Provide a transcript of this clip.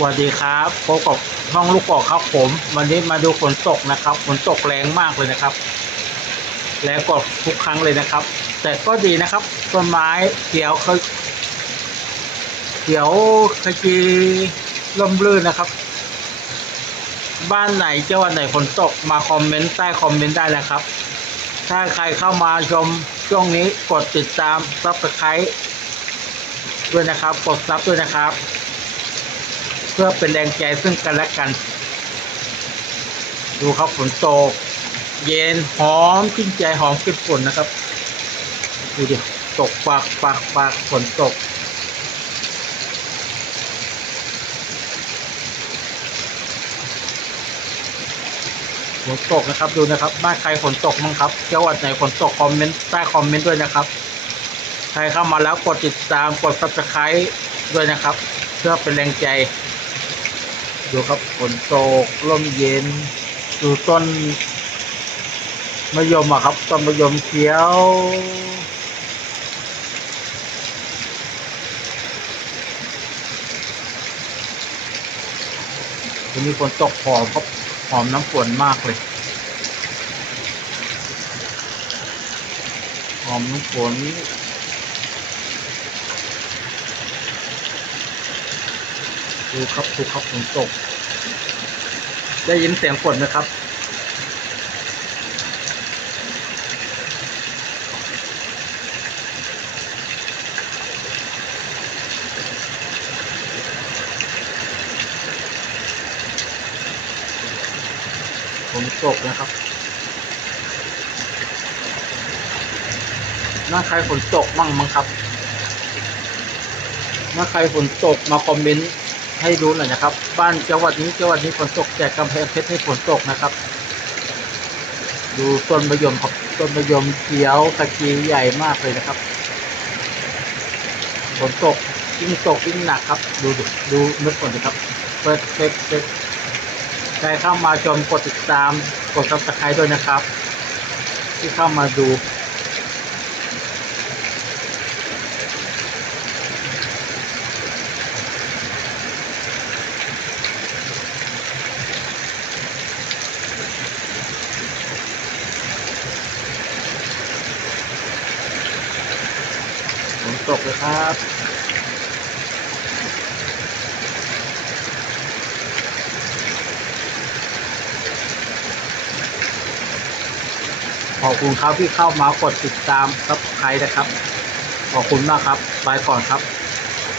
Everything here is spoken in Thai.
สวัสดีครับพบกับห้องลูกกอกครับผม วันนี้มาดูฝนตกนะครับฝนตกแรงมากเลยนะครับแรงกว่าทุกครั้งเลยนะครับ แต่ก็ดีนะครับต้นไม้เขียวเขาเขียวขจีร่มรื่นนะครับ บ้านไหนจังหวัดไหนฝนตกมาคอมเมนต์ใต้คอมเมนต์ได้นะครับ ถ้าใครเข้ามาชมช่วงนี้กดติดตามซับสไครต์ด้วยนะครับ กดซับด้วยนะครับ พื่อเป็นแรงใจซึ่งกันและกัน ดูครับฝนตก เย็นหอมจิ้นใจหอมกลิ่นฝนนะครับ ดูดิตกปากปากปากฝนตกฝนตกนะครับดูนะครับบ้านใครฝนตกมั้งครับจังหวัดไหนฝนตกคอมเมนต์ใต้คอมเมนต์ด้วยนะครับ ใครเข้ามาแล้วกดติดตามกด subscribe ด้วยนะครับ เพื่อเป็นแรงใจ ดูครับฝนตกลมเย็น ดูต้นมะยมอะครับต้นมะยมเขียว วันนี้ฝนตกหอมครับหอมน้ำฝนมากเลยหอมน้ำฝน ดูครับดูครับฝนตก ได้ยินเสียงฝนไหมครับ ฝนตกนะครับน่าใครฝนตกมั่งมั้งครับน่าใครฝนตกมาคอมเมนต์ ให้รู้หน่อยนะครับ บ้านจังหวัดนี้จังหวัดนี้ฝนตกแต่กำแพงเพชรให้ฝนตกนะครับ ดูต้นมะยมครับต้นมะยมเขียวขจีใหญ่มากเลยนะครับฝนตกยิ่งตกยิ่งหนักครับ ดูดิดูเม็ดฝนดิครับเปิดเปิดเปิดใครเข้ามาชมกดติดตามกดซับสไครต์ด้วยนะครับ ที่เข้ามาดู ตกเลยครับขอบคุณครับที่เข้ามากดติดตามซับสไครต์นะครับ ขอบคุณมากครับ ไปก่อนครับ